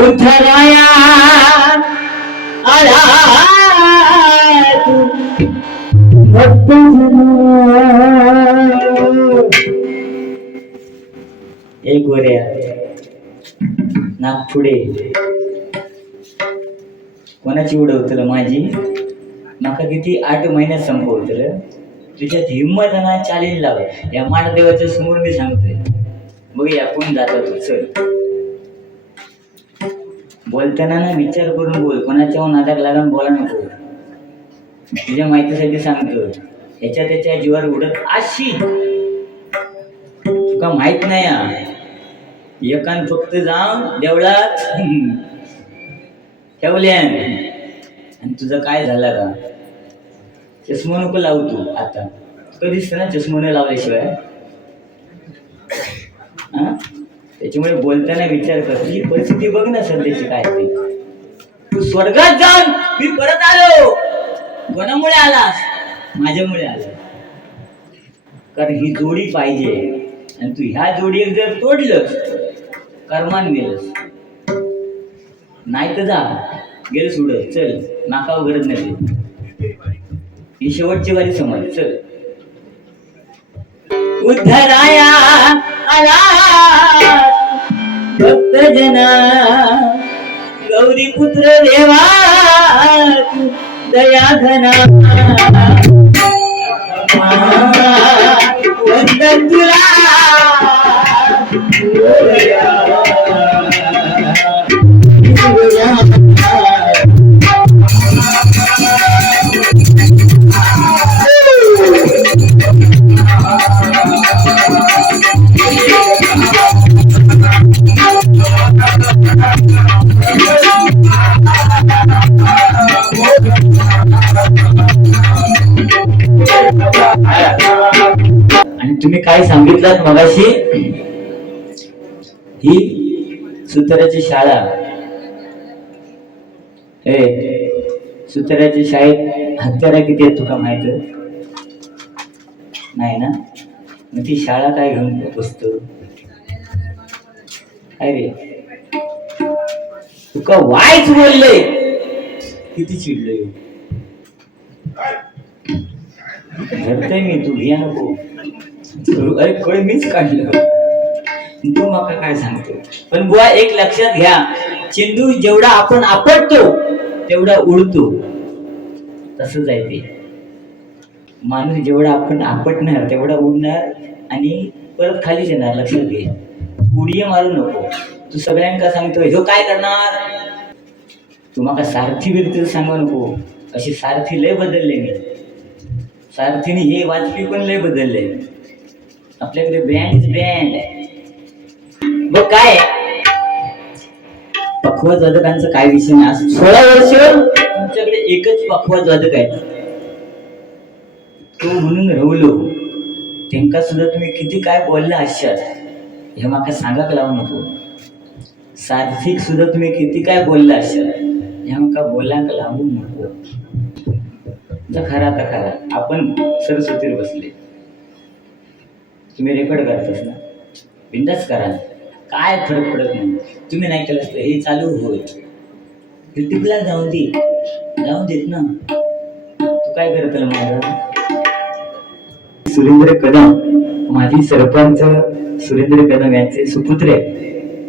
उद्धराया आला तू भक्त एक गोऱ्या नागपुडे कोणाची उडवतलं माझी माका किती 8 महिन्यात संपवतलं तुझ्यात हिंमत ना चॅलेंज लाव या मानदेवाच्या समोर मी सांगतोय बघूया कोण जाता तू चल बोलताना ना विचार करून बोल कोणाच्या नादाक लागून बोला नको तुझ्या माहितीसाठी सांगतो ह्याच्या त्याच्या जीवावर उडत अशी तुका माहित नाही एकान फक्त जाऊन देवळात ठेवल्यान आणि तुझं काय झालं का चष्मा नको लावू तू आता कधीच ना चष्मा न लावल्याशिवाय त्याच्यामुळे बोलताना विचार कर तुझी परिस्थिती बघ ना सध्याची काय ते तू स्वर्गात जाऊन मी परत आलो कोणामुळे आलास माझ्यामुळे आला कारण ही जोडी पाहिजे आणि तू ह्या जोडीत जर तोडलंस कर्मान गेलंस नाही तर जा गेलं सोडत चल नाका गरज नाही ही शेवटची वारी समज चल उद्धराया आला भक्त जना गौरी पुत्र देवा दया घना वंदन तुला आणि तुम्ही काय सांगितलं मगाशी ही सुताराची शाळा सुताराच्या शाळेत हत्यारा किती आहेत तुका माहित नाही ना मग ती शाळा काय घेऊन बसतो काय रे तुका वाईच बोलले किती चिडलोय धरतय मी तू घ्या नको अरे कळे मीच काढलं तू मका काय सांगतो पण बुवा एक लक्षात घ्या चेंडू जेवढा आपण आपटतो तेवढा उडतो तसंच आहे ते माणूस जेवढा आपण आपटणार तेवढा उडणार आणि परत खालीच येणार लक्षात घे उडी मारू नको तू सगळ्यांका सांगतोय ह्यो काय करणार तू माका सारथी विरुद्ध सांगू नको अशी सारथी लय बदलले मी सारथीने हे वाजपी पण लय बदलले आपल्याकडे ब्रँड बघ काय पखवाज वादकांचा काय विषय नाही असं 16 वर्ष तुमच्याकडे एकच पखवाज वादक आहे तो म्हणून रवलो त्यांका सुद्धा तुम्ही किती काय बोलला आशात हे माका सांगाक लावू नको सार्थिक सुद्धा तुम्ही किती काय बोलला आशात हे माका बोलाक लावू नको खरा तर खरा आपण सरस्वतीवर बसले तुम्ही रेकॉर्ड करतास ना बिंदास करा काय फरक पडत नाही तुम्ही नाही केलं असतं हे चालू होईल युट्यूबला जाऊ देत ना तू काय करत माझा सुरेंद्र कदम माझी सरपंच सुरेंद्र कदम यांचे सुपुत्र आहे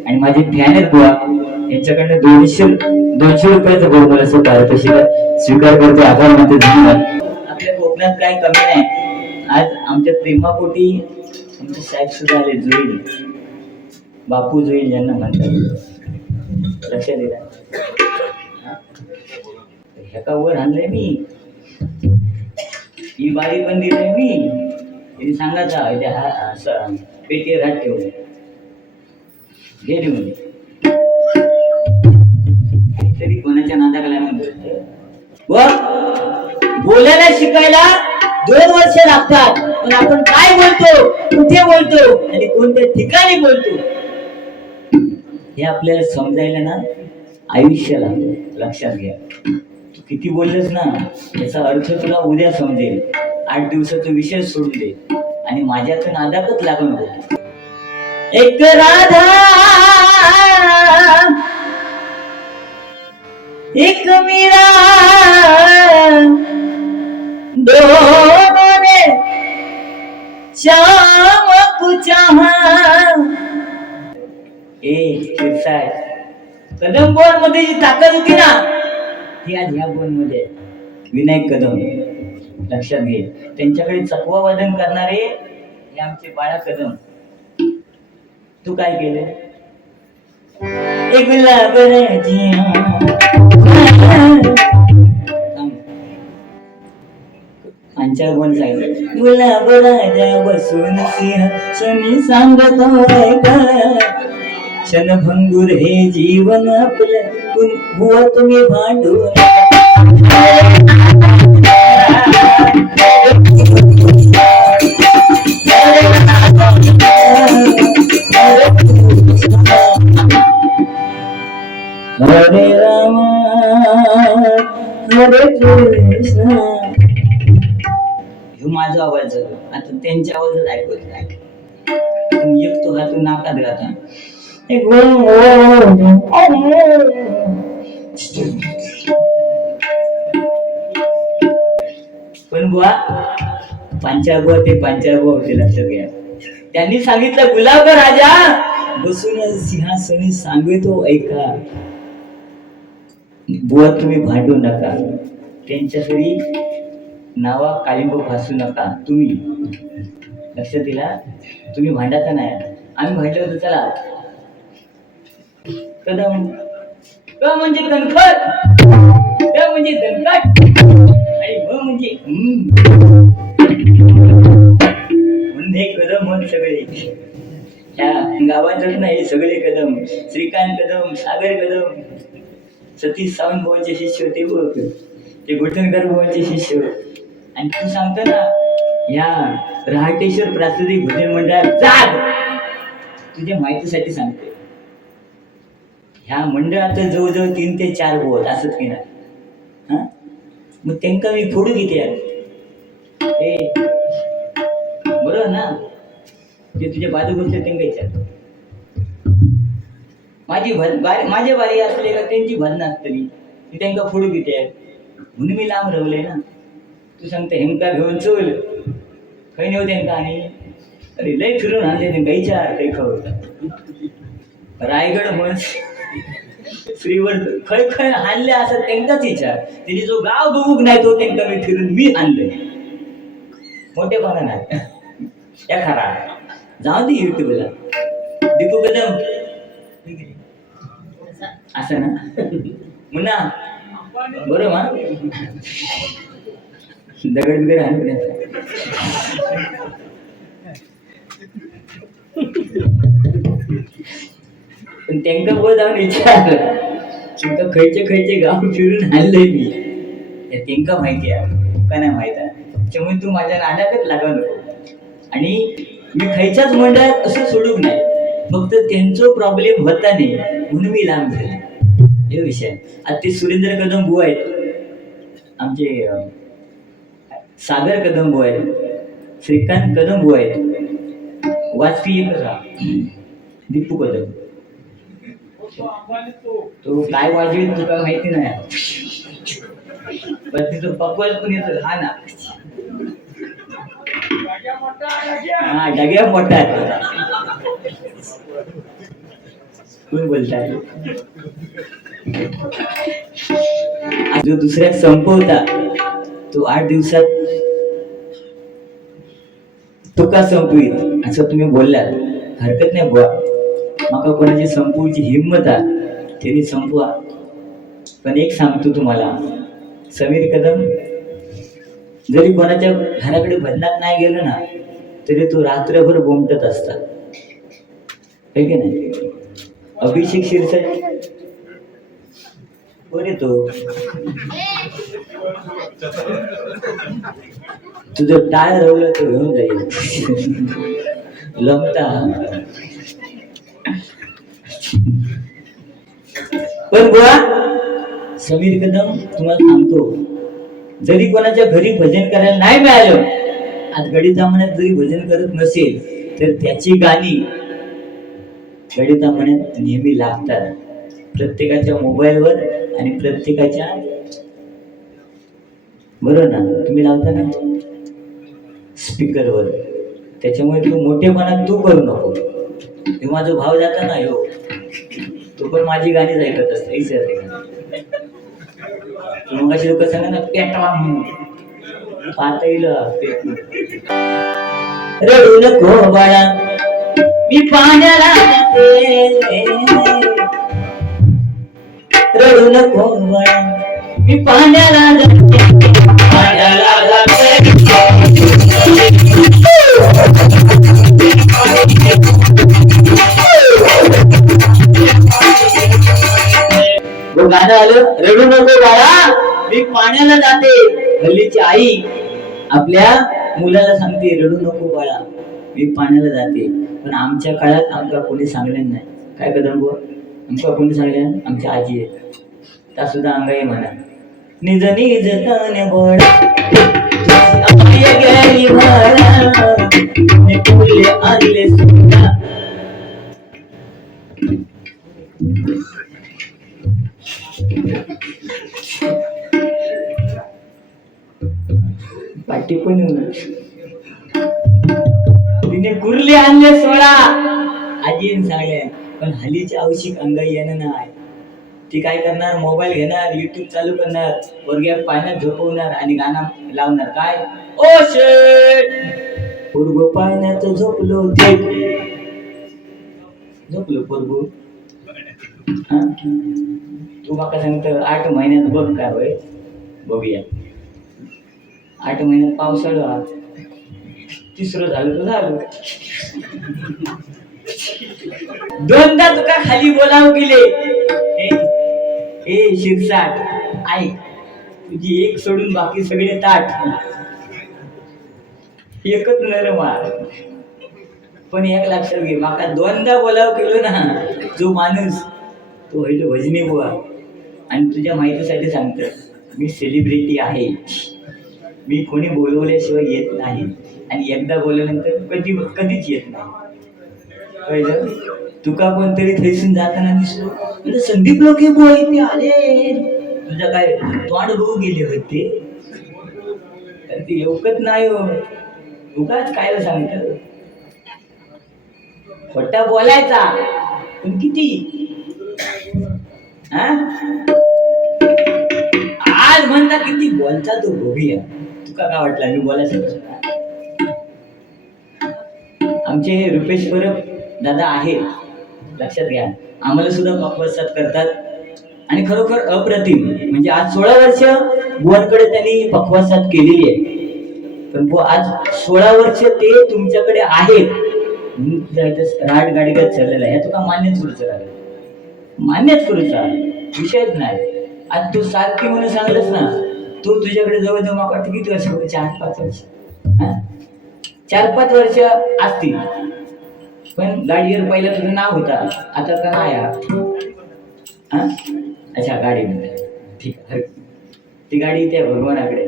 आणि माझे फॅन आहेत बुवा यांच्याकडनं 200 रुपयाचा बहुमूल्य असं पारितोषिक स्वीकार करते आभार मानते धन्यवाद आपल्या कोकणात काय कमी नाही आज आमच्या प्रेमापोटी आमचे साहेब सुद्धा आले जोईल बापू जोईल ज्यांना म्हणतात लक्षात दिला ह्याका वर आणलंय मी ही बारी पण दिलंय मी सांगायचा पेटीवर हात ठेवून घे लिहून तरी कोणाच्या नादाला लागून बोलायला शिकायला 2 वर्ष लागतात पण आपण काय बोलतो कुठे बोलतो आणि कोणत्या ठिकाणी बोलतो हे आपल्याला समजायला ना आयुष्य लागतं लक्षात घ्या तू किती बोललेस ना याचा अर्थ तुला उद्या समजेल 8 दिवसाचा विषय सोडून दे आणि माझ्यातून नादातच लागू नको एक राधा एक मीरा दोनों ने श्याम को चाहा। शिरसाट कदम बोल मध्ये जी ताकद होती ना ती आज ह्या बोल मध्ये विनायक कदम लक्षात घे. त्यांच्याकडे चकवा वादन करणारे हे आमचे बाळा कदम. तू काय केलं? एक गुलाबराजी आमच्या बोल सांगितलं गुलाब राजा बसून सिंहासनी सांगतोय का क्षणभंगुर हे जीवन आपलं बुवा तुम्ही भांडून हरे राम हरे कृष्ण. हे माझा आवाज आता त्यांच्या आवाजच ऐकत नाही. एक तो हातून नाकात घाता पण बुवा पांचाळबुवा ते पांचाळबुवा होते लक्षात घ्या. त्यांनी सांगितलं गुलाब राजा बसून सिंहासनी सांगतो ऐका बुवा तुम्ही भांडू नका. त्यांच्या तरी नावा कालिंब फासू नका. तुम्ही लक्षात दिला तुम्ही भांडायचा नाही. आम्ही भांडलो होतो चला कदम क म्हणजे कणखर क म्हणजे दणकट आणि ब म्हणजे म्हणून हे कदम होत सगळे ह्या गावातच नाही सगळे कदम. श्रीकांत कदम सागर कदम सतीश सावंत भाऊचे शिष्य होते बघ ते गोठणकर भाऊचे शिष्य. आणि तू सांगतो ना या रहाटेश्वर प्रातिनिधिक भजन मंडळात जाग तुझ्या माहितीसाठी सांगते. ह्या मंडळात जवळजवळ 3 ते 4 बोल असत की नाही. हा मग त्यांना मी फोडू किती हे बरोबर ना. ते तुझ्या बाजू बसले त्यांना विचार माझी बारी असले का त्यांची भजन असतली मी त्यांना फोडू किती आहे म्हणून मी लांब राहले ना. तू सांगते हेमका घेऊन चोल काही नव्हते त्यांना आणि अरे लय फिरून आणले त्यांना विचार काही खबर रायगड म्हण श्रीवर खय खय आणले असं त्यांचाच विचार. त्यांनी जो गाव बघूक नाही तो त्यांना मी फिरून मी आणले मोठेपणा नाही या खरा. जाऊ दे युट्यूबला दीपू कदम असं ना मुन्ना बरोबर दगड बिगड आणले पण त्यांना बोल जाऊन विचार तुमका खयचे गाव फिरून आणलंय मी त्यांना माहिती आहे का नाही माहित आहे. त्यामुळे तू माझ्या नाण्यातच लागा नको. आणि मी खयच्याच मंडळात असं सोडूक नाही फक्त त्यांचा प्रॉब्लेम होता नाही म्हणून मी लांब झाले हे विषय. आता ते सुरेंद्र कदम बुवा आहेत आमचे सागर कदम बुवा आहेत श्रीकांत कदम बुवा आहेत वाजपी एकच दीपू कदम तो काय वाजवेल तुला माहिती नाही पण तिथं पकवाल पण येतो. हा ना हा डग्या मोठा आहे कोण बोलताय. जो दुसऱ्या संपवता तो 8 दिवसात तुका संपवीत असं तुम्ही बोललात हरकत नाही बुवा. मका कोणाची संपवची हिंमत आहे त्यांनी संपवा. पण एक सांगतो तुम्हाला समीर कदम जरी कोणाच्या घराकडे भजनात नाही गेलो ना तरी तो रात्रभर बोंबटत असतात है की नाही. अभिषेक शिरसाट बरे तो तुझं टाळ रवलं तो घेऊन जाईल लमता. पण बुवा समीर कदम तुम्हाला सांगतो जरी कोणाच्या घरी भजन करायला नाही मिळालं आज गडीचा म्हणत जरी भजन करत नसेल तर त्याची गाणी गडीचा म्हणत नेहमी लागतात. प्रत्येकाच्या मोबाईलवर आणि प्रत्येकाच्या बरोबर ना, तुम्ही लावता ना स्पीकरवर, त्याच्यामुळे तू मोठेपणा तू करू नको. हे माझा भाव जाता ना हो, तो पण माझी गाणीच ऐकत असते. मग अशी लोक सांगा ना पेटवा म्हणून पाहता येईल. रडू नको बाळा मी पाण्याला जाते, रडू नको बाळा मी पाण्याला जाते, पाण्याला जाते. गाणं आलं, रडू नको बाळा मी पाण्याला जाते. हल्लीची आई आपल्या मुलाला सांगते रडू नको बाळा मी पाण्याला जाते. पण आमच्या काळात आमका कोणी सांगले नाही. काय कदम बुवा, आमका कोणी सांगले? आमच्या आजी आहे त्या सुद्धा अंगाई म्हणा निज निज तन गोडा आणले सुद्धा. पाठी पण तिने कुर्ले आणले 16 आजीने सांगले. पण हल्लीची आवश्यक अंगाई येणं नाही. ती काय करणार, मोबाईल घेणार, युट्यूब चालू करणार, वर्ग्यात पाण्यात झोपवणार आणि गाणं लावणार. काय ओ शेट पोरगो पाण्यात झोपलो ते झोपलो पोरगो. तू माका सांगतो 8 महिन्यात बघ काय होय, बघूया. 8 महिन्यात पावसाळा, तिसरं झालं तर झालं. दोनदा तुका खाली बोलावं गेले. ए शिरसाट ऐक, तुझी एक सोडून बाकी सगळे ताट एकच नरमाळ. पण एक लक्षात घे, माका दोनदा बोलावं केलो ना जो माणूस तो होईल भजनी बुवा. आणि तुझ्या माहितीसाठी सांगतो, मी सेलिब्रिटी आहे. मी कोणी बोलवल्याशिवाय येत नाही आणि एकदा बोलल्यानंतर कधीच येत नाही. कळलं? तुका कोणतरी थैसून जाताना दिसलो म्हणजे संदीप लोके बुवा इथे आले, तुझा काय तोंड बघू गेले होते. तर ती येऊकच नाही हो, तुकाच काय सांगत. खोटा बोलायचा पण किती. आज म्हणता किती बोलता तो बघूया. तुका काय वाटलं मी बोलायचं? आमचे रुपेश परब दादा आहेत, लक्षात घ्या. आम्हाला सुद्धा पक्वसात करतात आणि खरोखर अप्रतिम. म्हणजे आज 16 वर्ष बुवांकडे त्यांनी पक्वासात केलेली आहे. पण बुवा आज 16 वर्ष ते तुमच्याकडे आहेत म्हणून तुझ्या इथं राड गाडीगत चाललेला आहे. तुका मान्यच करूच राहिलं, मान्यच करूचा विषयच नाही. आज तू सारखी म्हणून सांगलस ना, तो तुझ्याकडे जवळजवळ मला वाटतं किती वर्ष होते? 4-5 वर्ष. 4-5 वर्ष असतील. पण गाडीवर पहिला तुझं नाव होता, आता का नाही? अच्छा गाडी ठीक आहे. ती गाडी त्या भगवानाकडे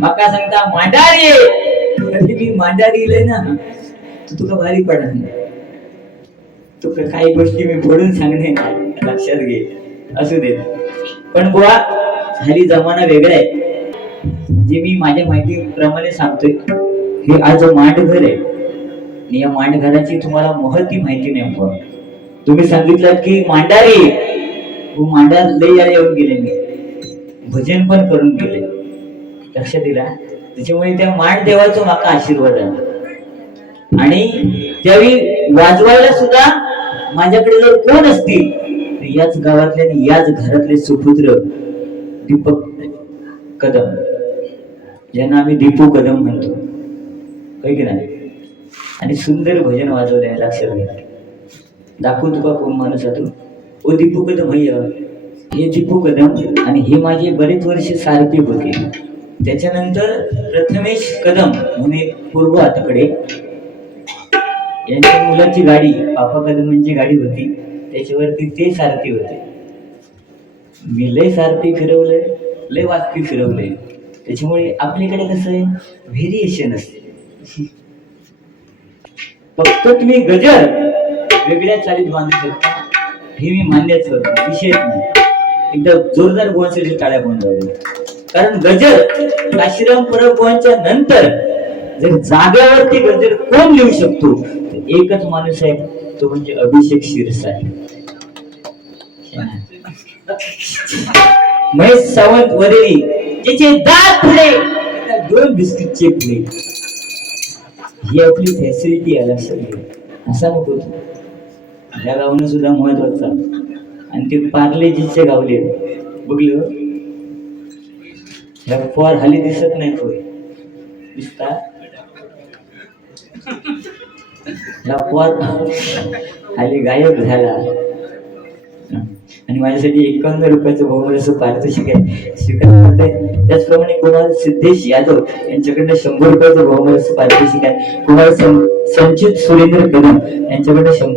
माका सांगता मांडारी मी मांडारी लय ना तू तुका भारी पडत नाही. तुका काही गोष्टी मी बोलून सांगणे नाही, लक्षात घे. असू दे. पण बुवा हल्ली जमाना वेगळा आहे. जे मी माझ्या माहितीप्रमाणे सांगतोय, हे आज मांडघर आहे आणि या मांडघराची तुम्हाला महती माहिती नाही. बुवा तुम्ही सांगितलं की मांडारी, मांडार लय येऊन गेले, मी भजन पण करून गेले, लक्षात दिला. त्याच्यामुळे त्या मांड देवाचा माका आशीर्वाद आहे. आणि त्यावेळी वाजवायला सुद्धा माझ्याकडे जर कोण असतील तर याच गावातले आणि याच घरातले सुपुत्र दीपक कदम, ज्यांना आम्ही दीपू कदम म्हणतो, काही की नाही. आणि सुंदर भजन वाजवले आहे, लक्षात घ्या. दाखवू तुका कोण माणूस आहे तो. ओ दीपू कदम भैया, हे दीपू कदम. आणि हे माझे बरेच वर्ष सारथी होते. त्याच्यानंतर प्रथमेश कदम म्हणून पूर्व हाताकडे यांच्या मुलाची गाडी, पापा कदमांची गाडी होती, त्याच्यावरती ते सारथी होते. मी लय सारथी फिरवलंय, लय वाक्य फिरवलंय. त्याच्यामुळे आपल्याकडे कसं आहे, व्हेरिएशन असते. फक्त तुम्ही गजर वेगळ्या चालीत बांधू शकता, हे मी मान्यच करतो, विषयच नाही. एकदा जोरदार गोवांच्या टाळ्या बंद झाल्या. कारण गजर काशीराम परब गोवांच्या नंतर जर जाग्यावरती गजर कोण लिहू शकतो तर एकच माणूस आहे, तो म्हणजे अभिषेक शिरसाट. महेश सावंत वरेरी ज्याचे दात फुले, 2 बिस्किटचे फुले, ही आपली फॅसिलिटी आहे, लक्षात घे. असा नको तू. या गावनं सुद्धा महत्वाचा. आणि ते पार्लेजीचे गावले बघलं, ह्या पोर हाली दिसत नाही, होय दिसता ह्या पोर हाली गायब झाला. आणि माझ्यासाठी 51 रुपयाचं बहुमूल्य पारितोषिक स्वीकार करते. त्याचप्रमाणे कुमार सिद्धेश यादव यांच्याकडनं 100 रुपयाचं बहुमूल्य पारितोषिक आहे. कुमार संचित सुरेंद्र कदम यांच्याकडनं 100.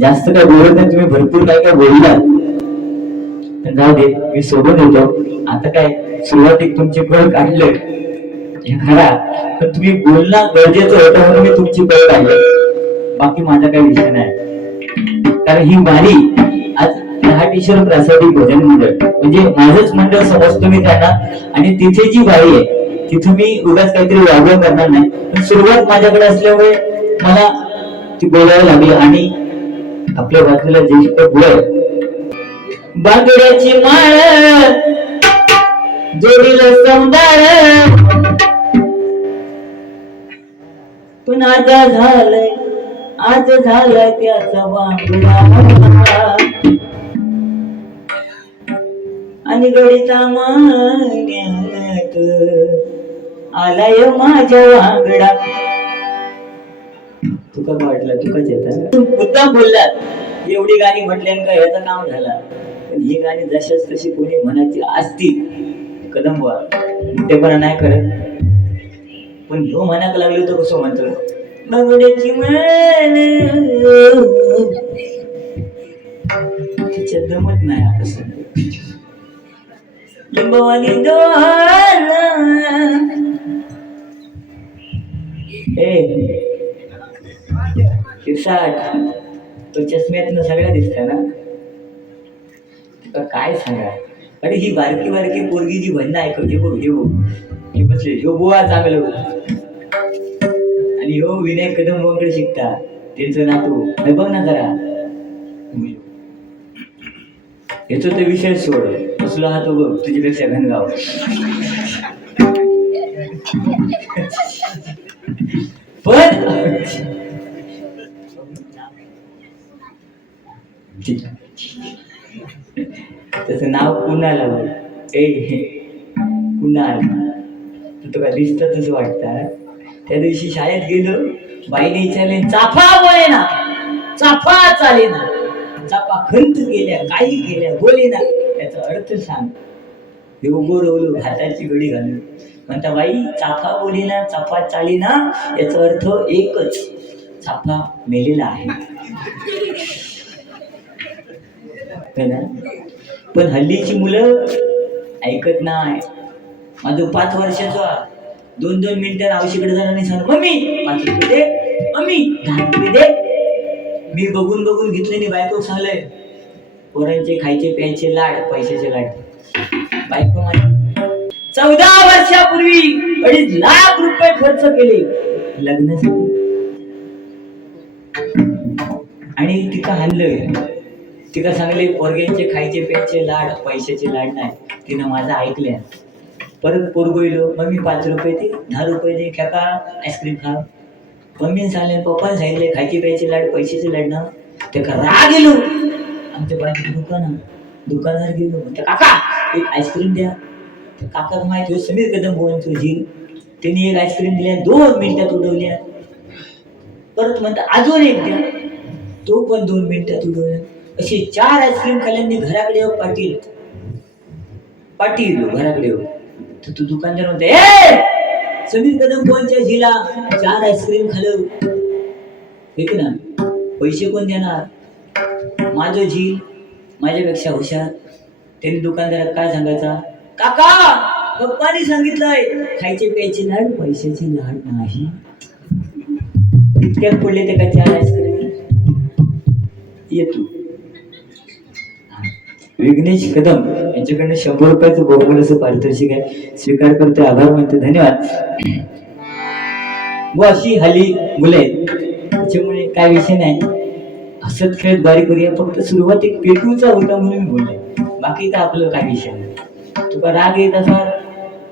जास्त काय बोलत नाही तुम्ही, भरपूर काय काय बोलला, जाऊ दे, मी सोडून येतो. आता काय सुरुवातीक तुमची कळ काढलं हे खरा, पण तुम्ही बोलणं गरजेचं होतं म्हणून मी तुमची कळ काढली, बाकी माझा काही विषय नाही. कारण ही वारी आज रहाटीश्वर प्रासादिक भजन मंडळ म्हणजे माझंच मंडळ समजतो मी त्यांना. आणि तिथे जी वारी आहे तिथे मी उगाच काहीतरी वागवून करणार नाही, पण सुरुवात माझ्याकडे असल्यामुळे मला ती बोलावं लागलं. आणि आपल्या बाजूला ज्येष्ठ बुवा बागड्याची माळ जोडीला समदार, पण आज झालाय त्याचा बांगडा, आणि गडीचा मान्यात आलाय माझ्या वांगडा. तुका काय वाटलं, तुकाच येतात मुद्दाम बोललात. एवढी गाणी म्हटल्यान का याचं नाव झाला, पण ही गाणी जशाच तशी कोणी म्हणायची असतील कदंबा मोठेपणा नाही करत. पण ह्यो म्हणायला लागलो तर कसं म्हणतो, बागड्याची मान तिच्यात जमत नाही. आता सध्या लिंबवानी दोन शिरसाट, तो चष्म्यातनं सगळ्या दिसत ना, काय सांगा. अरे ही बारकी बारकी पोरगी जी भजन ऐकत, हे बसले, ह्यो बुवा चांगलं, आणि ह्यो विनय कदम बुवाकडे शिकता, त्यांचं नातू हे बघ ना जरा. याचा ते विषय सोड, बसलो हा तो बघ तुझ्यापेक्षा घनगाव. पण त्याचं नाव कुणाल, कुणाल, तुला दिसत तसं वाटतं. त्या दिवशी शाळेत गेलो, बाईने विचारले चाफा बोले ना, चाफा चाले ना, चाफा खंत केल्या, काही केल्या बोले ना, त्याचा अर्थ सांग. हे उभं हाताची घडी घालून म्हणता, बाई चाफा बोले ना, चाफा चाले ना, याचा अर्थ एकच, चाफा मेलेला आहे. पण हल्लीची मुलं ऐकत नाही. माझं 5 वर्षाचा 2-2 मिनिटात आवशीकडे जाणार नाही, सांग मम्मी 5 रुपये दे, मम्मी 10 रुपये दे. मी बघून बघून घेतले नाही. बायको सांगलंय, पोरांचे खायचे प्यायचे लाड, पैशाचे लाड. बायको माझी 14 वर्षापूर्वी 2.5 लाख रुपये खर्च केले लग्नासाठी, आणि तिका हाणलंय. तिका सांगले पोरग्यांचे खायचे प्यायचे लाड, पैशाचे लाड नाही. तिनं माझं ऐकल्या. परत पोरगोईलो, मम्मी 5 रुपये दे, 10 रुपये दे, खेका आईस्क्रीम खा. मम्मीने सांगले, पप्पाने सांगितले खायचे प्यायचे लाड, पैशाचे लाड ना. ते का राग गेलो. आमच्या बाजूला दुकानावर गेलो, म्हणते काका एक आईस्क्रीम द्या. काका माहिती समीर कदम बोलतो झील, त्यांनी एक आईस्क्रीम दिल्या, 2 मिनिटात उडवल्या. परत म्हणता अजून एक द्या, तो पण 2 मिनिटात उडवल्या. असे 4 आईस्क्रीम खाल्ल्यांनी घराकडे येऊ. पाटील घराकडे येऊ. तर तू दुकानदार म्हणते, ए समीर कदम कोणच्या झीला 4 आईस्क्रीम खाल्लं, ना पैसे कोण देणार. माझं झील माझ्यापेक्षा हुशार. त्यांनी दुकानदारात काय सांगायचा, काका पप्पानी सांगितलंय खायचे प्यायचे लाड पैशाचे लाड नाही. इतक्यात पडले ते काय चार आईस्क्रीम येतो. विघ्नेश कदम यांच्याकडनं 100 रुपयाचं बहुमूल्य असं पारितोषिक आहे, स्वीकार करते, आभार मानते, धन्यवाद. व अशी हल्ली मुलं आहेत त्याच्यामुळे काय विषय नाही, हसत खेळत बारी करूया. फक्त सुरुवात एक पेटूचा होता म्हणून मी बोलले, बाकी तर आपलं काय विषय नाही. तुका राग येत असा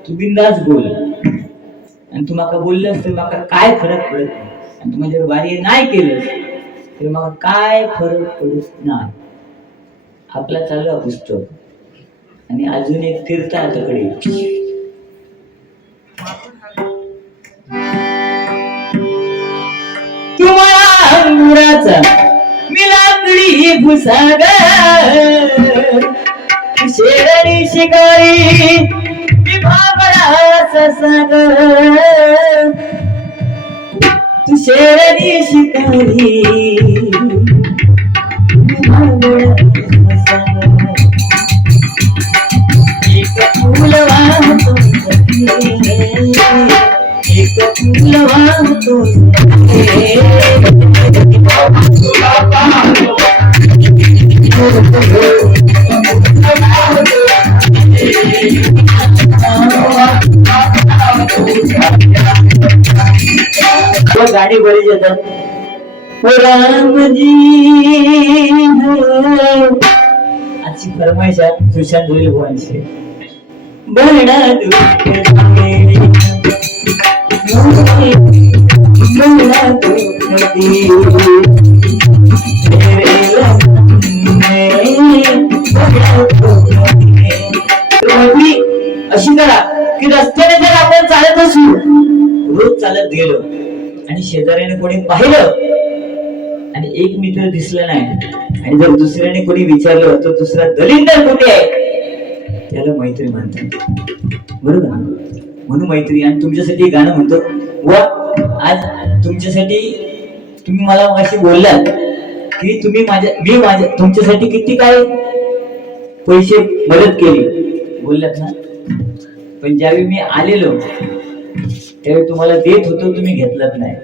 तू बिंदास बोल, आणि तू माका बोललंस तर माका काय फरक पडत नाही, आणि तू माझ्यावर बारी नाही केलंस तर मग काय फरक पडत नाही. आपला चालू पुस्तक आणि अजून एक तीर्थाकडे. तुम्हाला अंगुराचा मी लाकडी भुसाग, शेरणी शिकारी मी भाबडाचा साग. तू शेरणी शिकारी मी भाबडाचा साग. एक फूल वाहतो एक फूल वाहतो गाडी बरी येतात. रामजी आजची फरमाईश आहे सुशांत होईल भुवनची. बरडा अशी करा की रस्त्याने जर आपण चालत असू, रोज चालत गेलो आणि शेजाऱ्याने कोणी पाहिलं आणि एक मित्र दिसला नाही, आणि जर दुसऱ्याने कोणी विचारलं तर दुसरा दलिंदर कुठे आहे, त्याला मैत्री म्हणतात. बरोबर, म्हणून मैत्री. आणि तुमच्यासाठी गाणं म्हणतो. व आज तुमच्यासाठी तुम्ही मला अशी बोललात की तुम्ही मी तुमच्यासाठी किती काय पैसे मदत केली बोललात ना, पण ज्यावेळी मी आलेलो त्यावेळी तुम्हाला देत होतो, तुम्ही घेतलात नाही.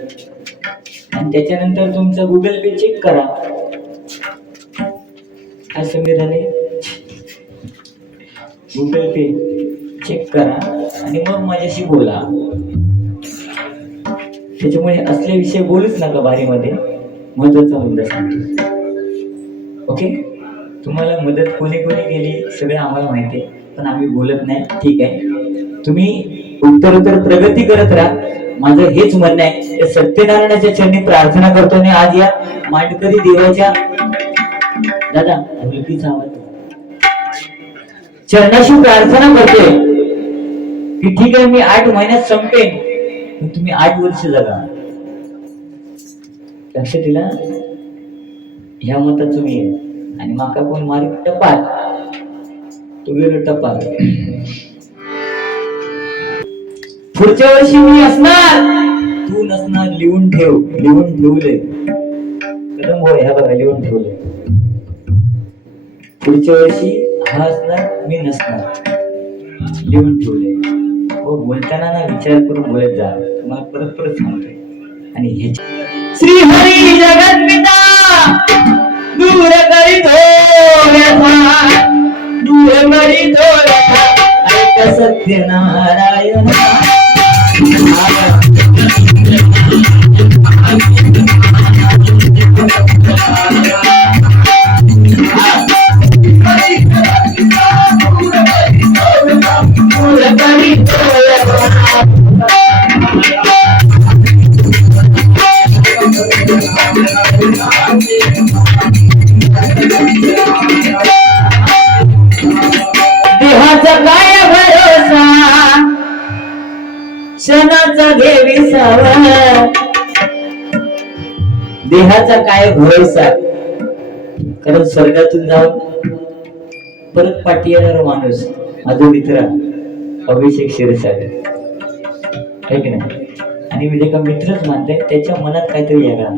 आणि त्याच्यानंतर तुमचा गुगल पे चेक करा. काय समीर आले, गुगल पे चेक करा आणि मग माझ्याशी बोला. त्याच्यामुळे असले विषय बोलूच नका बारीमध्ये. महत्वाचा मुद्दा सांगतो. ओके, तुम्हाला मदत कोणी कोणी केली सगळं आम्हाला माहिती आहे, पण आम्ही बोलत नाही. ठीक आहे, तुम्ही उत्तरोत्तर प्रगती करत राहा. माझं हेच म्हणणं आहे. सत्यनारायणाच्या चरणी प्रार्थना करतो आणि आज या मांडकरी देवाच्या दादा ढोलकीचा आवाज चरणाशी प्रार्थना करतोय की ठीक आहे मी 8 महिन्यात संपेन, पण तुम्ही 8 वर्ष जगा. लक्ष दिला, ह्या मतात तुम्ही आणि माका कोण मारी टपाल तू गेलो टपाल. पुढच्या वर्षी मी असणार, तू नसणार. लिहून ठेव, लिहून ठेवले कदम होय. ह्या बघा लिहून ठेवले. पुढच्या वर्षी हा असणार, मी नसणार. लिहून ठेवले. हो, बोलताना ना विचार करून बोलत जा. तुम्हाला परत परत सांगतोय. आणि हे श्री हरी जगत पिता दूर करीतो व्यथा, दूर करीतो व्यथा, ऐक सत्यनारायण. देहाचा काय भरोसा, क्षणाचा घे सावा. देहाचा काय भरोसा, कारण स्वर्गातून जाऊन परत पाठी येणारा माणूस माझा मित्र अभिषेक शिरसागर आहे की नाही. आणि मी एका मित्रच मानते, त्याच्या मनात काहीतरी वेगळा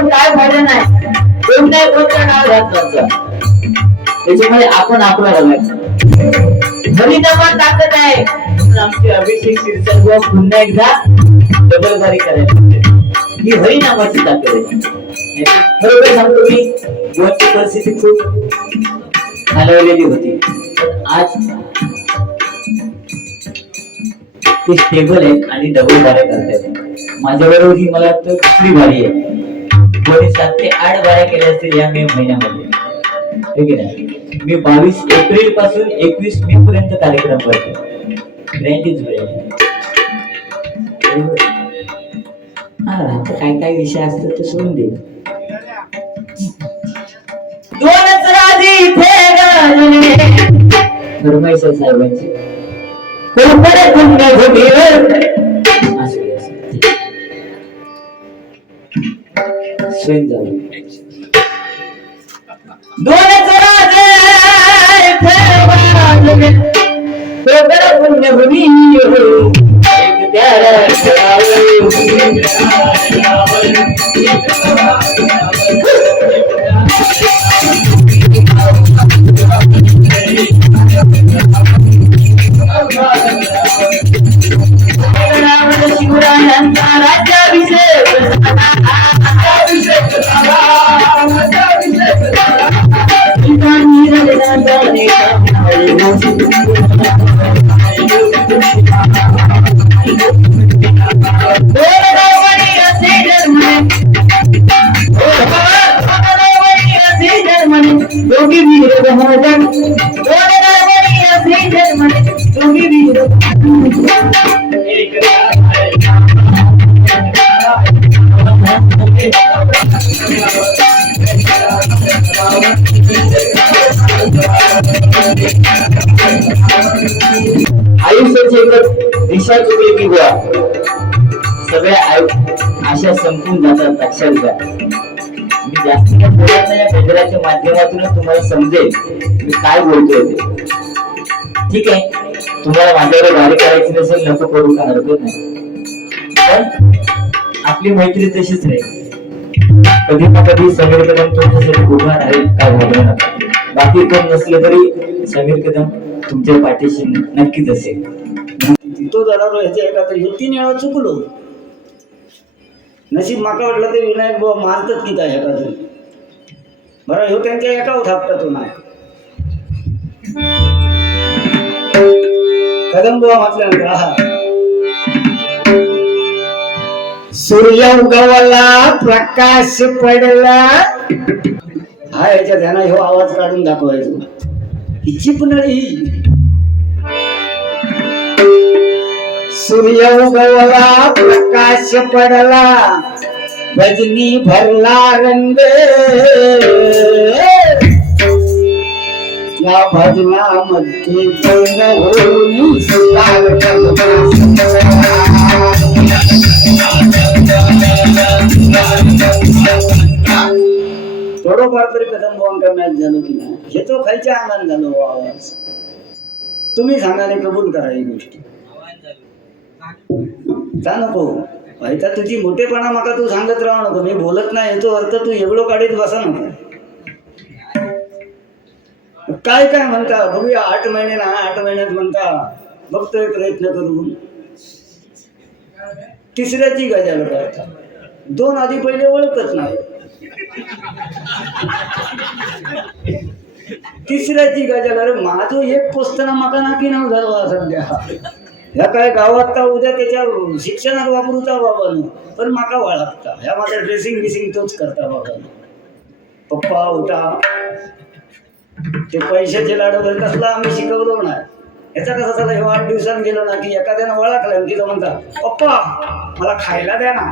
काय फायदा नाही. कोणत्या कोणत्या नाव घातलं त्याच्यामुळे आपण आपला बघायचं हरिनामात ताकद आहे म्हणून आमचे अभिषेक शिरसाट पुन्हा एकदा डबल बारी करायची ही हरिनामाची ताकद आहे बरोबर सांगतो मी जीवनाची परिस्थिती खूप हलवलेली होती पण आज ते स्टेबल आहे आणि डबल बाऱ्या करतात माझ्याबरोबर ही मला वाटतं दुसरी बारी आहे कोणी 7 ते 8 बाऱ्या केल्या असतील या मे महिन्यामध्ये ठीक आहे मी 22 एप्रिल पासून 21 मे पर्यंत कार्यक्रम करतो काय काय विषय असतात ते सोडून दे दोनच राजी फरमाईश साहेबांची दोनच राजे पुण्यभूमी शिवरायांचा राज्याभिषेक आयुष्याची एक दिशा चुकली की गोळा सगळ्या आशा संपून जातात लक्षात घ्या मी जास्त काय बोलत नाही या गजराच्या माध्यमातूनच तुम्हाला समजेल मी काय बोलतोय ते ठीक आहे तुम्हाला माझ्यावर गाडी करायची नसेल नको करू का हरकत नाही पण आपली मैत्री तशीच राहील कधी ना कधी समीर कदम तुमच्यासाठी उभा राहील काय घाबरू नका बाकी कोण नसले तरी समीर कदम तुमच्या पाठीशी नक्कीच असेल तो जरा ह्याच्या एका तरी 3 वेळा चुकलो नशीब माका वाटलं ते विनायक बाबा मारतात की काय एका तरी बरं ह्यो त्यांच्या एकावर थापता तो नाही कदम बाबा म्हटल्यानंतर सूर्य उगवला प्रकाश पडला हा याच्या ध्याना ह्यो आवाज काढून दाखवायचो ही चिपनळी सूर्य उगवला प्रकाश पडला भजनी भरला रंग या भजनामध्ये होऊन सुतार थोडंफार तरी कदम भावांका मॅच झालो की नाही हे तो खायच्या अंगाने झालो आवाज तुम्ही सांगाने कबूल करा ही गोष्टी जा नको माहिती तुझी मोठेपणा माका तू सांगत राहू नको मी बोलत नाही तो अर्थ तू एवढं काढीत बसा नको काय काय म्हणता बघूया 8 महिने ना 8 महिन्यात म्हणता बघतोय प्रयत्न करून तिसऱ्याची गजाल करता 2 आधी पहिले ओळखत नाही तिसऱ्याची गजाल अरे माझं एक पुस्तना माका नाकी नाव झालं सध्या ह्या काय गावात का उद्या त्याच्या शिक्षणात वापरूचा बाबानं पण माका वाळगता ह्या माझा ड्रेसिंग बिसिंग तोच करता बाबानं पप्पा उठा ते पैशाचे लाडू कसला आम्ही शिकवलो नाही याचा कसा झाला हे 8 दिवसांनी गेलो ना की एखाद्यानं वळखलं की तो म्हणता पप्पा मला खायला द्या ना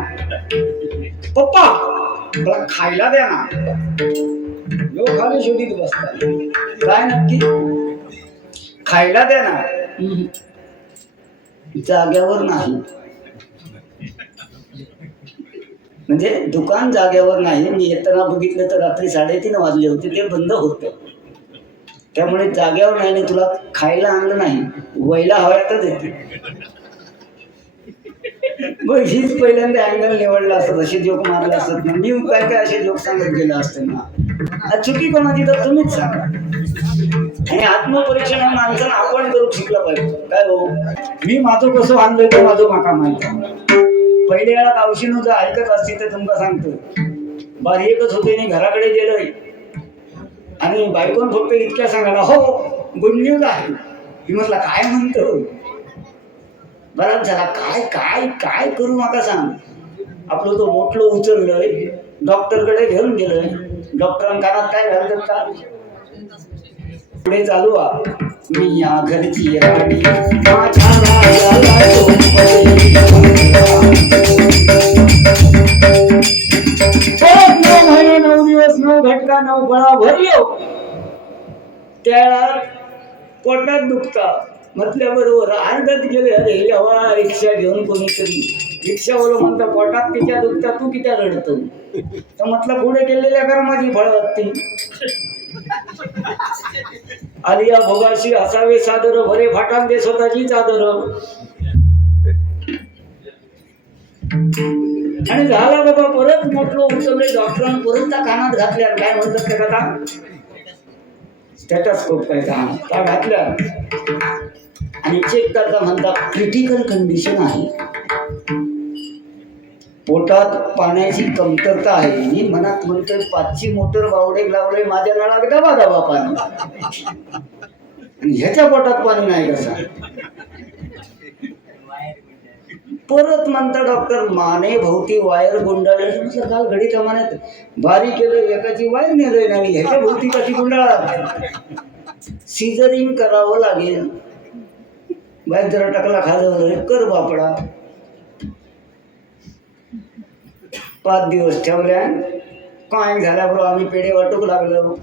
पप्पा मला खायला द्या ना यो खाली शेवटीत बसता काय नक्की खायला द्या ना जाग्यावर नाही म्हणजे दुकान जाग्यावर नाही मी येताना बघितलं तर रात्री 3:30 वाजले होते ते बंद होतं त्यामुळे जाग्यावर नाही तुला खायला आणलं नाही वयला हव्या तर देते मग हीच पहिल्यांदा अँगल निवडला असत, असे जोक मारले असत ना, मी काय काय असे जोक सांगत गेलो असते ना. चुकी कोणाची तर तुम्हीच सांगा. आणि आत्मपरीक्षण माणसानं आपण करू शिकलं पाहिजे. काय हो, मी माझं कसं आणलंय तर माझं माका माहिती. पहिले वेळा गावशीनं जर ऐकत असतील तर तुमका सांगतो, बारीकच होते आणि घराकडे गेलोय आणि बायकोन फक्त इतक्या सांगायला, हो गुड न्यूज आहे. मी म्हटलं काय म्हणतो, बराच झाला, काय काय काय करू माका सांग. आपलं तो मोठलं उचललंय, डॉक्टरकडे घेऊन गेलोय. डॉक्टरांना कानात काय घालतात का, पुढे चालू मी या घरची राणी माझ्या राजाला परत 9 महिने 9 दिवस 9 घटका 9 फळा भरलो. त्याला पोटात दुखता म्हटल्याबरोबर अर्ध्यात गेले, अरे हवा रिक्षा घेऊन कोणीतरी. रिक्षावाला म्हणता पोटात तिच्या दुखता तू किती रडतो. तर म्हटलं पुढे गेलेल्या कर माझी फळं लागतील. आलिया भोगाशी असावे सादर, भरे फाटान दे स्वतःची चादर. आणि झाला बाबा, परत मोठं उचलले. डॉक्टरांना परत त्या कानात घातल्या. काय म्हणतात त्या कथा, स्टेटस्कोप काय का घातल्या आणि चेक करता म्हणता क्रिटिकल कंडिशन आहे, पोटात पाण्याची कमतरता आहे. मी मनात म्हणतोय 5ची मोटर बावडे लावले माझ्या नळात दबा दबा पाणी, आणि ह्याच्या पोटात पाणी नाही कसा. परत म्हणता डॉक्टर माने भोवती वायर गुंडाळले. म्हटलं काल घडी कमान्यात बारीक केलं, एकाची वायर नेलंय नाही, ह्याच्या भोवती कशी गुंडाळा. सिझरिंग करावं लागेल. बाहेर जरा टकला खाजवलं, कर बापडा. 5 दिवस ठेवल्या. काय झाल्याबरोबर आम्ही पेढे वाटूक लागलो.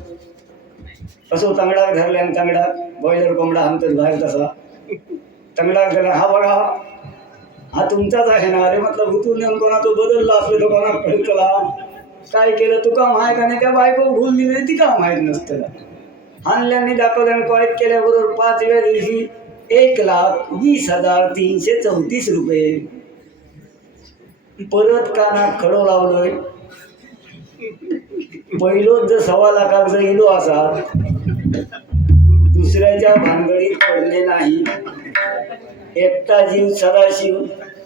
असो तंगडाक धरल्या, तंगडाक बॉयलर कोंबडा आमचाच बाहेर तसा तंगडाक धरला. हा बघा हा तुमचाच आहे ना. अरे म्हटलं भूतून नेऊन कोणा तो बदलला असले तो कोणा कळतला. काय केलं तुका माहीत, आणि त्या बायको भूल दिली ती का माहीत नसतं. आणल्याने दाखवल्याने कॉलेज केल्याबरोबर 5व्या दिवशी 1,20,334 रुपये. परत कानात खडो लावलोय. पहिलोच जर 1.25 लाखाचा इलो असा, दुसऱ्याच्या भानगडीत पडले नाही. एकटा जीव सदाशिव.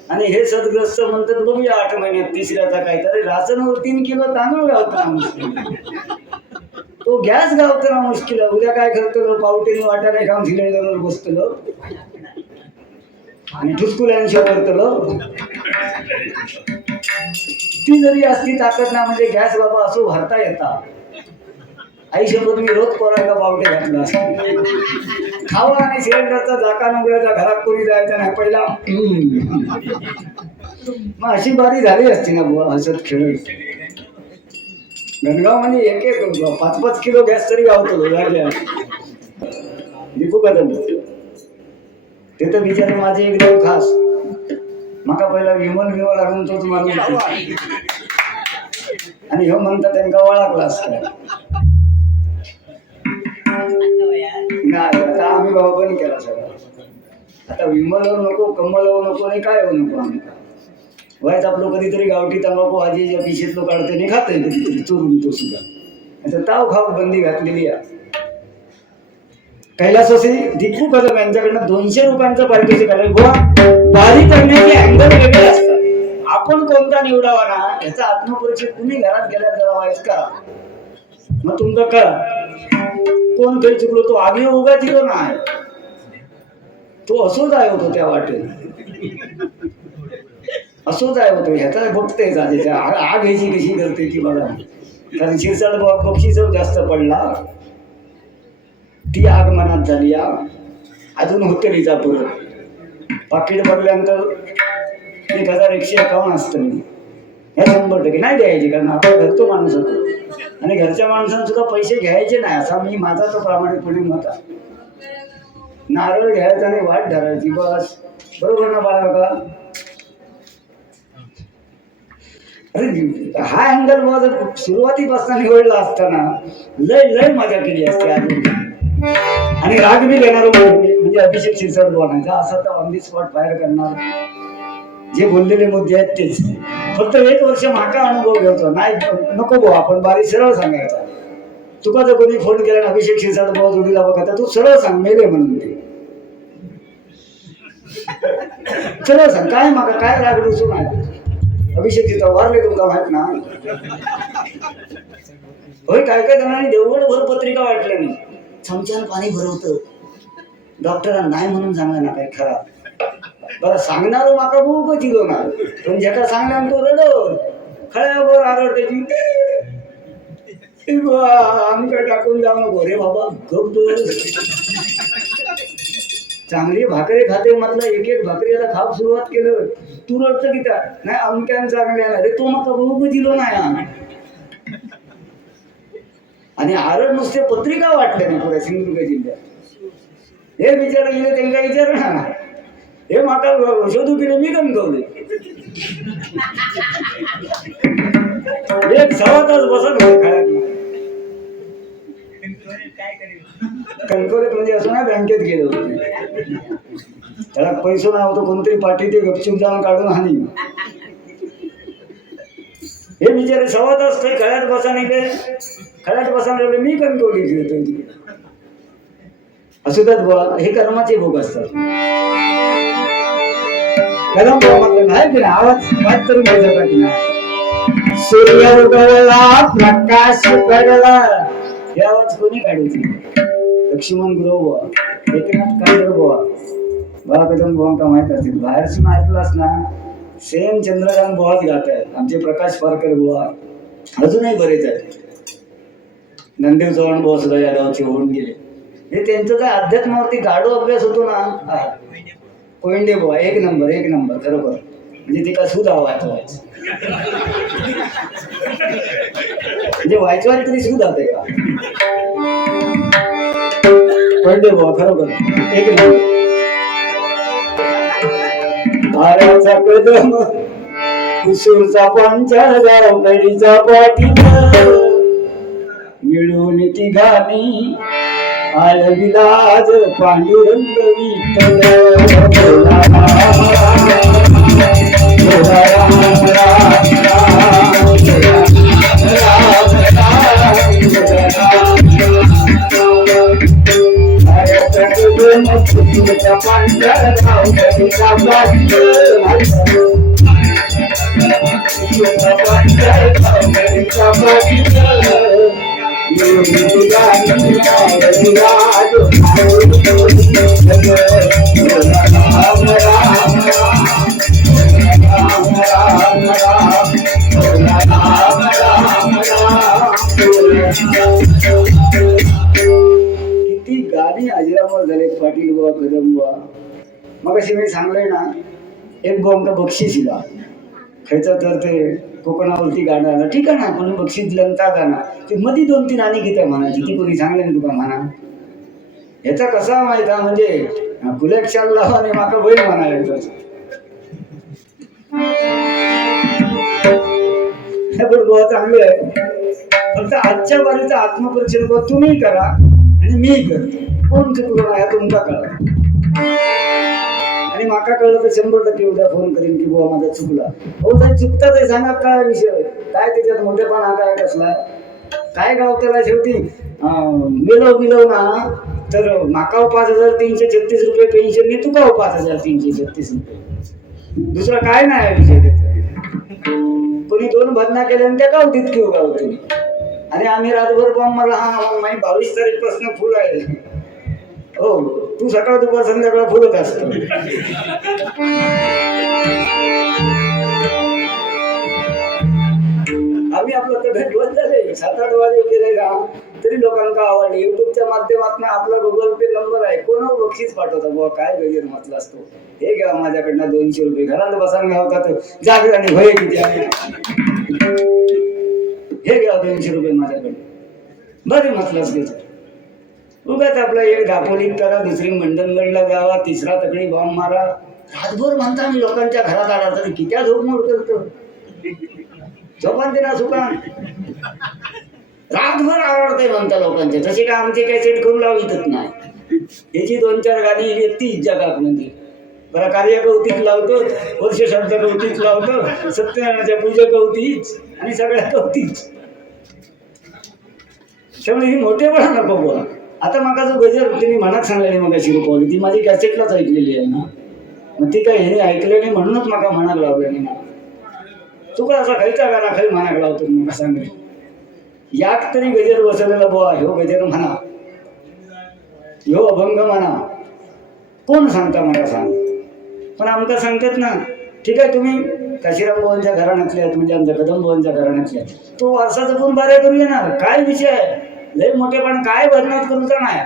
आणि हे सदग्रस्त म्हणतात बघूया 8 महिन्यात तिसऱ्याचा काहीतरी राशनवर 3 किलो तांदूळ गावतो मुश्किल, तो गॅस गावतो ना मुश्किल. उद्या काय करतो, पावटेने वाटायला काम सिलेंडरवर बसतो आणि ठुसकुल्यांशी करतो. ती जरी असती ताकद ना, म्हणजे गॅस बाबा असो भरता येता. आईसोबत मी रोज पोरायला पावटे घातला असतो. खावा आणि सिलेंडरचा झाका उघडायचा, घरात कोणी जायचं नाही पहिला. मग अशी बारी झाली असती ना बुवा, हसत खेळत. गणगाव म्हणजे 1-5 किलो गॅस तरी गावतो दीपू कदम. ते तर बिचारे माझे एकदम खास. माका पहिला विमल आणून तोच मारून आणि ह्यो म्हणतात त्यांना वळखला असता. नाही आता आम्ही बाबा पण केला सगळं. आता विमल नको, कमल नको आणि काय नको. आम्ही व्हायचं आपलं कधीतरी गावठी तंबाखू आजीच्या पिशेतलो काढते नाही खातोय कधीतरी चोरून तो सुद्धा. आता ताव खाऊ बंदी घातलेली आहे. कैलासवासी दीपू कदम यांच्याकडनं 200 रुपयांचं पारितोषिक आलं. बुवा बारी करण्याचे अँगल वेगळे असतात. आपण कोणता निवडावा ना याचा आत्मपरीक्षण तुम्ही घरात गेल्यावर जरा वाईस करा. मग तुमचं कळा कोण काही चुकलो. तो आगी उगा तिथं नाही, तो असोच आहे होतो त्या वाटेत, असोच आहे होतो. ह्याचा बघते त्याच्या आग ह्याची कशी करते की बघा. कारण शिरसाळ बक्षीस जास्त पडला, ती आग मनात झाली. अजून होते तिचा परत पाकिट भरल्यानंतर 1,151 असतं. ह्या 100% नाही द्यायची, कारण आपण घरतो माणूस होतो आणि घरच्या माणसांना सुद्धा पैसे घ्यायचे नाही असा मी माझा तो प्रामाणिकपणे मत आहे. नारळ घ्यायचा आणि वाट धरायची बस. बरोबर ना बाळा का. अरे हा अँगल माझा सुरुवातीपासून निवडला असताना लय मजा केली असते अजून. आणि राग बी घेणार म्हणजे अभिषेक शिरसाट बोलायचा असं तर ऑन दी स्पॉट फायर करणार. जे बोललेले मुद्दे आहेत तेच. फक्त 1 वर्ष माका अनुभव घेतो नाही नको भाऊ, आपण बारी सरळ सांगायचा. तुका जर कोणी फोन केला अभिषेक शिरसाट भाऊ जोडीला बघा तर तू सरळ सांग मेले म्हणून ते सरळ सांग. काय माका काय राग रुसून आहे अभिषेक शिरसाट वारले तुमका माहित ना होय. काय काय जणांनी देवगडभर पत्रिका वाटल्या नाही. चमच्यानं पाणी भरवतं डॉक्टरांना नाही म्हणून सांगा ना काय खरा बरं सांगणार माका खूप चिरवणार पण ज्याका सांगणार तो रडव खळ्यावर आरडते आमच्या टाकून जाऊ नको रे बाबा गप चांगली भाकरी खाते म्हटलं एक भाकरी आता खाप सुरुवात केलं तू रडतं की त्या नाही अमक्यान चांगल्या रे तो मका खूप दिलो नाही. आणि आरड नुसते पत्रिका वाटल्या नाही पुऱ्या सिंधुदुर्ग जिल्ह्यात. हे विचार गेले त्यांना विचार ना हे माका शोधू केले मी गमकवले 1 सव्वा तास बसत कणकोरेत म्हणजे असं ना बँकेत गेलो होतो त्याला पैसे नव्हतं कोणतरी पाठी ते गपचूप जाऊन काढून हानी हे बिचारे 1.25 तास काही खळ्यात बसा नाही काय खळ्यात बसा नाही मी कणकोली फिरतोय तिकडे असुतात बुवा हे कर्माचे भोग असतात. कदम बुवा म्हटलं नाही की आवाज वाच करून घ्यायचा की नाही सूर्य उगवला प्रकाश पडला हे आवाज कोणी काढायचे लक्ष्मण गुरु बुवा एकनाथ कांडर बुवा बाळा कदम बुवांका माहित असेल बाहेरसून ऐकलास ना सेम चंद्रकांत बुवाच गात आहेत आमचे प्रकाश पारकर बुवा अजूनही बरेच आहेत. नंदेव चव्हाण बुवा सुद्धा या गावचे होऊन गेले. हे त्यांचं काय अध्यात्मावरती गाढो अभ्यास होतो ना कोयंडे बुवा एक नंबर खरोखर म्हणजे ते का सुद्ध व्हायचं म्हणजे व्हायचं तरी सुद्धा ते का कोयंडे बुवा खरोखर एक नंबर. भाऱ्याचा कदम कुसूरचा पंचाळ गावकडीचा पाठीला मिळून तिघांनी आळविलाज पांडुरंग विठ्ठल किती गाणी अजरामर झाले पाटील बुवा कदम बुवा. मग अशी मी सांगलंय ना एक बुवा बक्षीस दिला खायचं तर ते कोकणावरती गाणं आलं ठीक आहे ना कोणी बक्षीस दिलं का गाणं ते मध्ये 2-3 आणि गीतं म्हणायची ती कोणी सांगलं ना तुका म्हणा ह्याचा कसा माहित आहे म्हणजे फुलेक शाल लावा आणि माका बैल म्हणायचं हे पण बुवा चांगले आहे. फक्त आजच्या बारीचा आत्मपरीक्षण बुवा तुम्ही करा आणि मी करतो कोण चुकलो नाही तुमका कळा आणि माका कळलं तर 100% उद्या फोन करीन की बुवा माझा चुकला. हो जर चुकता ते सांगा काय विषय काय त्याच्यात मोठेपणा काय कसला काय गाव त्याला शेवटी मिळव ना तर माका 5,336 रुपये पेन्शन ने तुका 5,336 रुपये दुसरा काय नाही विषय कोणी 2 भजना केल्या त्या गावतीत किंवा गावती आणि आम्ही रातभर बॉम्ब मला हा 22 तारीखपासून फुल आहे हो तू सकाळ दुपार संध्याकाळ फुलत असतो. आम्ही आपलं तर भेटवत झाले 7-8 वाजे केले का तरी लोकांना आवडले. युट्यूबच्या माध्यमातून आपला गुगल पे नंबर आहे कोण बक्षीस पाठवता बुवा काय गैर म्हटलं असतो हे घ्या माझ्याकडनं 200 रुपये घरात बसायला घालतात जागराने भय किती हे घ्या 200 रुपये माझ्याकडे बरे म्हटलंच त्याचं उगाच आपला एक दापोलीत करा दुसरी मंडणगडला जावा तिसरा तकडी बॉम्ब मारा रातभर म्हणता मी लोकांच्या घरात आला तरी कित्या झोपमोड करतो झोपान देना सुकान रातभर आवडते म्हणता लोकांचे तशी काय आमची काही सेट करून लावितच नाही याची 2-4 गाणी येते जगात म्हणजे बरं कार्य कौतिक लावतो, वर्ष शब्द कौतिक लावतो, सत्यनारायणाच्या पूजा कौतीच आणि सगळ्या कौतीच. त्यामुळे ही मोठेपणा नको बुवा. आता माका जो गजर त्यांनी मनात सांगलेली मग शिरपवली ती माझी कॅसेटलाच ऐकलेली आहे ना, मग ती काय ह्याने ऐकलं नाही म्हणूनच माका मनाक लावलं नाही. तुका असा खायचा गाणा खाली मनाक लावतो मग सांगले याक तरी गजर बसवलेला बुवा, ह्यो गजर म्हणा, ह्यो अभंग म्हणा, कोण सांगता मला सांग. पण आमका सांगतात ना, ठीक आहे तुम्ही काशीराम बुवांच्या घराण्यातले आहेत, म्हणजे आमच्या कदम बुवांच्या घराण्यातले आहेत, तो वारसा जपून बाऱ्या करूया ना, काय विषय आहे. लय मोठेपण काय बदनात करूचा नाही,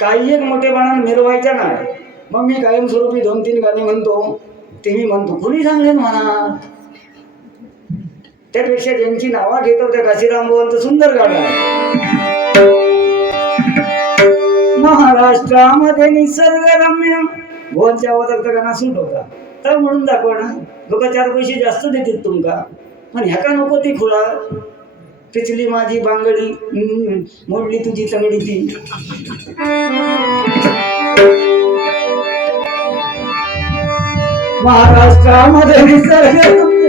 काही एक मोठेपणा मिरवायचा नाही. मग मी कायमस्वरूपी 2-3 गाणी म्हणतो, ते मी म्हणतो, कुणी सांगेन म्हणा. त्यापेक्षा ज्यांची नावं घेतो त्या काशीराम बुवांचं सुंदर गाणं आहे. महाराष्ट्रामध्ये निसर्गरम्य बुवांच्या आवाजाचं गाणं सूट होता तर म्हणून दाखवा ना. लोक 4 पैसे जास्त देतील तुमका, पण ह्याका नको ती खुळा. पिचली माझी बांगडी, मोडली तुझी तंगडी ती. महाराष्ट्रामध्ये निसर्गरम्य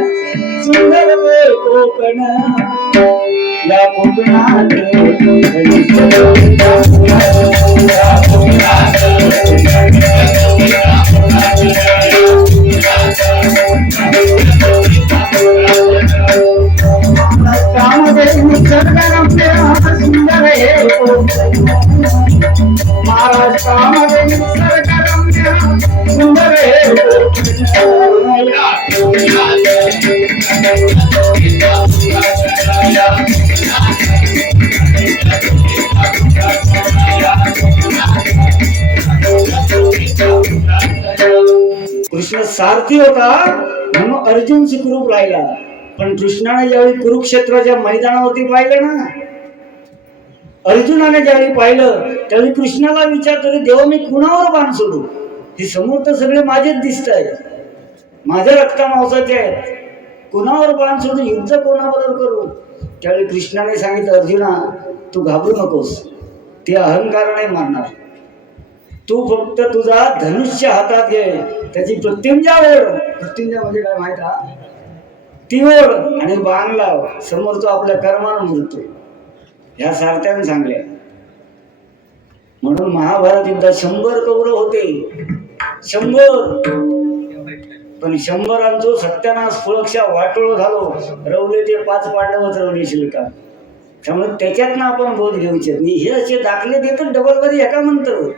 सुंदर कोकण, या कोकणात सुंदर हे महाराष्ट्रामध्ये निसर्गरम्य सुंदर हे. कृष्ण सारथी होता म्हणून अर्जुन सुखरूप राहिला. पण कृष्णाने ज्यावेळी कुरुक्षेत्राच्या मैदानावरती पाहिलं ना, अर्जुनाने ज्यावेळी पाहिलं त्यावेळी कृष्णाला विचार करे, देवा मी कुणावर बाण सोडू. हे समोर तर सगळे माझेच दिसत आहेत, माझ्या रक्ता मांसाचे आहेत, कुणावर बाण सोडून युद्ध कोणाबरोबर करू. त्यावेळी कृष्णाने सांगितलं, अर्जुना तू घाबरू नकोस, ते अहंकाराने मारणार. तू फक्त तुझा धनुष्य हातात घे, त्याची प्रत्युंजा ओढ. प्रत्युंजा म्हणजे काय माहित हा, ती ओढ आणि बाण लाव, समोर तो आपल्या कर्मानं मरतो. ह्या सारथ्याने सांगले. म्हणून महाभारत युद्धात 100 कौरव होते, 100. पण 100 सत्यानाश सुरक्षा वाटोळ झालो. रवले ते 5 पांडवच रवले शिल्का. त्यामुळे त्याच्यातनं आपण बोध घेऊचे. हे असे दाखले देतो डबल बरी एका म्हणतो.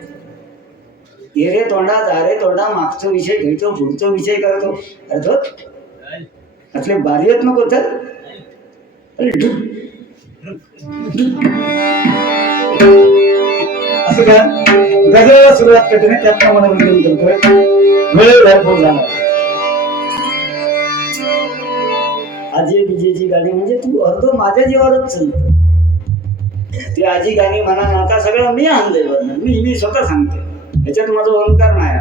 येरे तोंडा जारे तोंडा, मागचा विषय घेतो, पुढचा विषय करतो. अर्थात असले बारीयत नको तर असं का गजराला सुरुवात करते ना, त्यात मला विनंती करतोय. वेळ भरपूर झाला. आजी विजेची गाणी म्हणजे तू अर्ध माझ्या जीवावरच चालत. ती आजी गाणी म्हणा नाका सगळं मी आणलंय बरं, मी स्वतः सांगते. याच्यात माझा अहंकार नाही.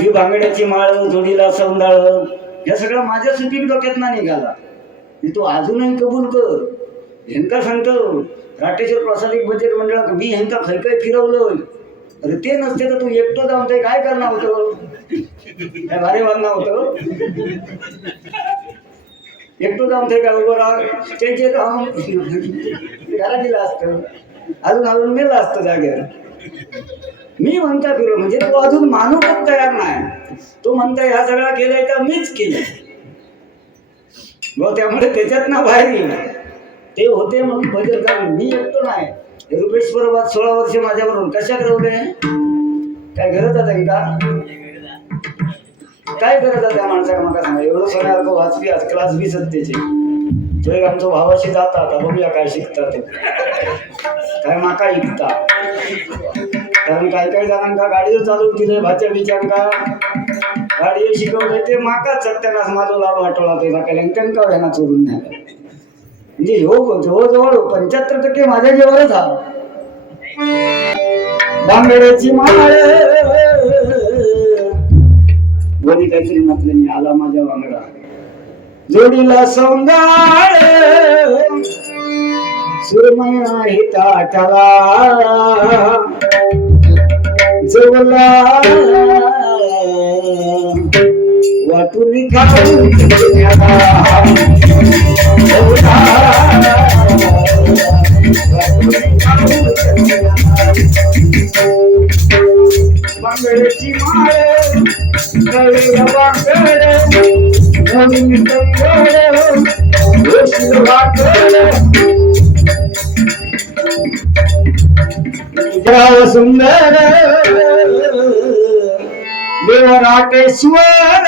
ही बांगड्याची माळ, जोडीला सौंदाळ, या सगळं माझ्या सुपीक डोक्यात ना निघाला. तू अजूनही कबूल कर. ह्यांका सांगतो राटेश्वर प्रसादिक बजेट मंडळ, मी ह्यांका खै काय फिरवलं. अरे ते नसते तर तू एकटो जाऊन ते काय करणार होतं, काय भारी बांधणार होतं. एकटो जाऊन ते काय उभं राहा, ते राहून घरा दिलं असतं, अजून मेलं असतं जागेवर. मी म्हणता फिरो म्हणजे तो अजून मानूकच तयार नाही. तो म्हणता ह्या सगळा केलाय का मीच केलं. त्यामुळे त्याच्यात ना बाहेर येईल. ते होते म्हणून बदल झाले. मी एकटो नाही. रुपेश बरोबर 16 वर्ष माझ्याबरोबर कशा करवले. काय गरज आहे का, काय गरज आहे त्या माणसाला. मला सांगा, एवढं सोन्यासारखं वाचवी आज क्लास 20 सत्तेचे. तो एक आमच्या भावाशी जाता आता बघूया काय शिकतात ते, काय माका ऐकता. कारण काही जणांका गाडीवर चालू दिले, भाच्या बिचांका गाडीवर शिकवले, ते माकाच सत्यानाश माझा लाभ वाटवला. त्याचा केला त्यांना व्याना चोरून नाही. म्हणजे जवळजवळ 75% माझ्या जीवावरच हा. बांगड्याची माळ बोली काहीतरी म्हटलं नाही, आला माझ्या बांगडा, जोडीला सौंदाळ, सुरमया हिताटला, केसवला वाटून खाऊन बांगड्याची माळ गळ्या बांगड नवीन कंगड गोशील वाटड तुझ्या सुंदर देवराटेश्वर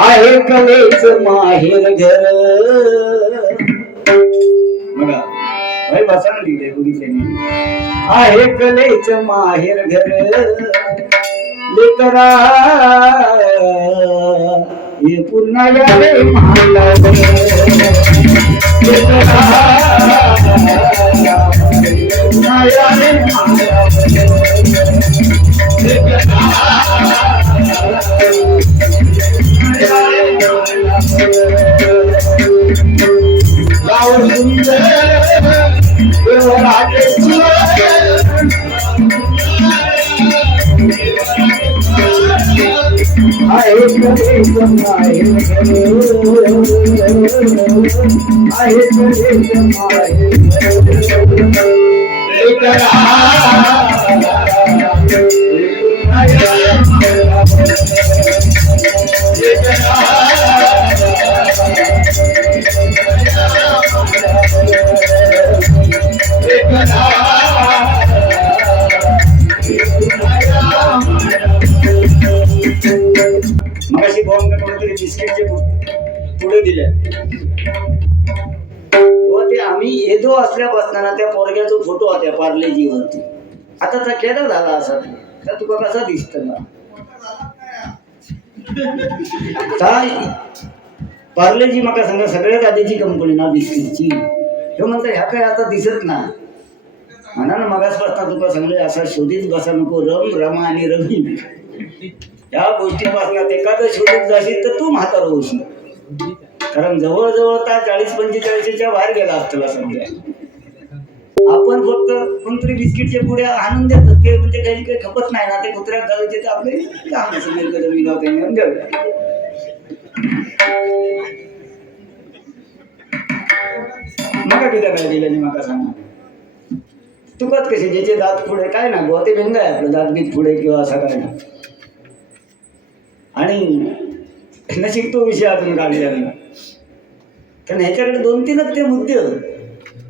आहे कलेच माहेर घर बघा भाई बसा लिहिले गुरुजींनी आहे कलेच माहेर घर लेकरा हे पुन्हा यावे मला लेकरा पुन्हा यावे गाव सुंदर मगाशी बॉम्ब कोणतरी बिस्किटचे पुढे दिले व ते आम्ही येतो असल्यापासून ना त्या पोरग्याचा फोटो होत्या पार्लेजी वरती आता तर केला झाला असा तर तुका कसा दिसत ना काय पार्लेजी माका सांगा सगळ्यात आधीची कंपनी ना बिस्किटची हे म्हणता ह्या काय आता दिसत ना म्हणा ना मगासपासून तुका सांगले असा शोधित बसा नको रम रमा आणि रमी या गोष्टीपासून एखादं शोधत जाशील तर तू म्हातारा होशील कारण जवळजवळ त्या 40-45च्या बाहेर गेला असतो समजा आपण फक्त कोणतरी बिस्किटचे पुढे आणून देतात ते म्हणजे काही खपत नाही ना ते कुत्र्यात घालायचे तर आपले काम मका किती काय दिलं माका सांगा तुकाच कसे ज्याचे दात पुढे काय ना बुवा ते भेंगा आहे आपलं दात बीत पुढे किंवा असा काय ना आणि नशीब तो विषय अजून काढलेला नाही कारण ह्याच्याकडे 2-3च ते मुद्दे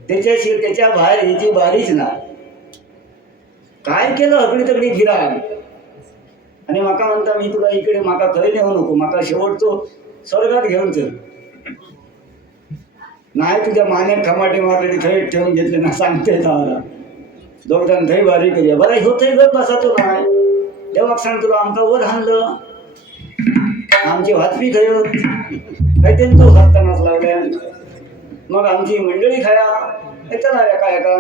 त्याच्याशी त्याच्या बाहेर ह्याची बारीच ना काय केलं हकडी तकडी फिरा आणि माका म्हणता मी तुला इकडे माका खरी नेऊ नको माका शेवटचो स्वर्गात घेऊन चल नाही तुझ्या मानेत खमाटे मारलेली थंय ठेवून घेतले ना सांगते मला दोघजण थंय बारी करूया बरं हो थंय गप बसा तो नाही देवाक सांग तुला आमका वर हाणलं आमची वाचपी खयत काही त्यांचं हातानाच लागल्या मग आमची मंडळी खाया येतात एका एका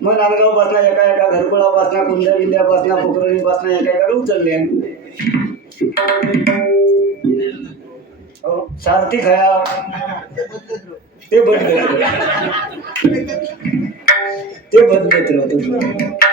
मग नांदगावपासनं एका घरकुळापासनं कुंड्या बिंद्यापासनं पोखरणीपासनं एका उचलले सारथी खाया ते बदलत राहतो